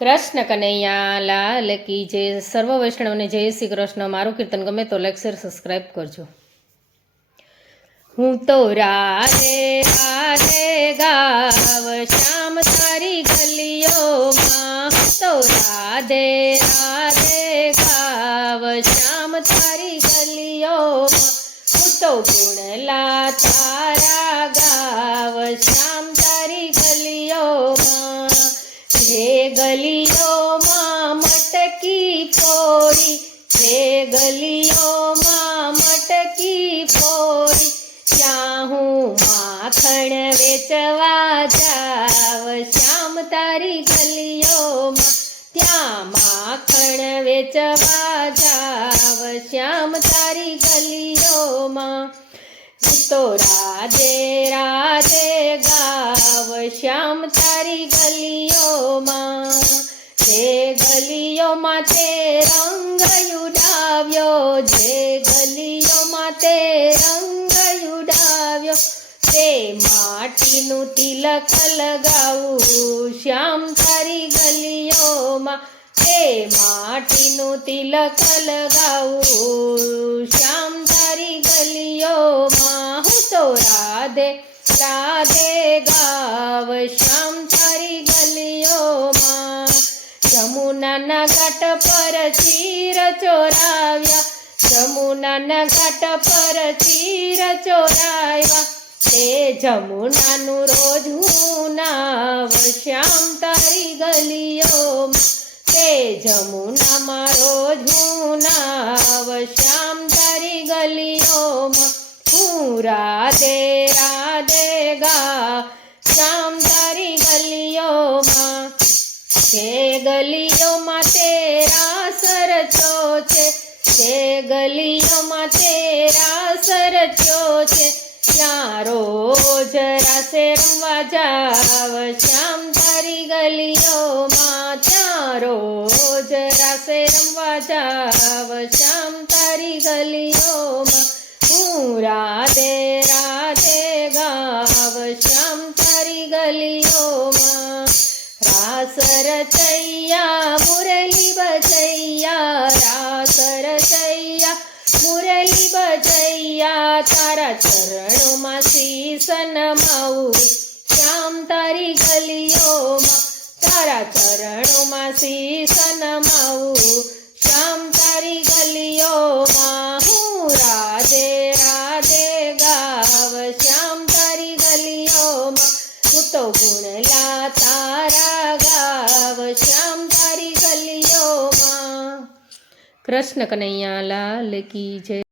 કૃષ્ણ કનૈયા લાલ કી જય. સર્વ વૈષ્ણવને જય શ્રી કૃષ્ણ. મારું કીર્તન ગમે તો લાઈક શેર સબસ્ક્રાઈબ કરજો. હું તો રાધે રાધે ગાવ શ્યામ તારી ગલીઓમાં, તો રાધે રાધે ગાવ શ્યામ તારી ગલીઓમાં. હું તો ગુણલા તારા ગાવ શ્યામ તારી ગલીઓમાં. જે ગલીઓમાં મટકી ફોડી, જે ગલીઓમાં મટકી ફોડી, ત્યાં હું માખણ વેચવા જાવ શ્યામ તારી ગલીઓમાં. ત્યાં માખણ વેચવા જાવ શ્યામ તારી ગલીઓમાં. તો રાધે રાધે ગાવ શ્યામ તારી ગલીઓમાં. જે ગલીઓમાં તે રંગ ઉડાવ્યો, જે ગલીઓમાં તે રંગ ઉડાવ્યો, તે માટીનું તિલક લગાવું શ્યામ તારી ગલીઓમાં. તે માટીનું તિલક લગાવું શ્યામ તારી ગલીઓમાં. હું તો રાધે રાધે ગાવ શ્યામ તારી ગલીઓમાં. જમુનાના ઘાટ પર ચીર ચોરાવ્યા, જમુનાના ઘાટ પર ચીર ચોરાવ્યા, તે જમુનાનું રોજ હું નાવ શ્યામ તારી ગલીઓમાં. તે જમુનામાં રોજ હું નાવ શ્યામ તારી ગલીઓમાં. હું રાધે રાધે ગાવ શ્યામ તારી ગલીઓમાં. જે ગલીઓમાં તેરા સરચો છે, જે ગલીઓમાં તેરા સરચો છે, ત્યાં રોજ રાસે રમવા જાવ શ્યામ તારી ગલીઓમાં. ત્યાં રોજ રાસે રમવા જાવ શ્યામ તારી ગલીઓમાં. હું રાધે રાધે ગાવ શ્યામ તારી ગલીઓમાં. રાસ રચૈયા મુરલી બજૈયા, રાસ રચૈયા મુરલી બજૈયા, તારા ચરણોમાં શીશ નમાવું શ્યામ તારી ગલીઓમાં. તારા ચરણોમાં શીશ નમાવું શ્યામ તારી ગલીઓમાં. હું રાધે રાધે ગાવ શ્યામ તારી ગલીઓમાં. હું તો ગુણલા તારા ગાવ શ્યામ તારી ગલીઓમાં. કૃષ્ણ કનૈયા લાલ કી જય.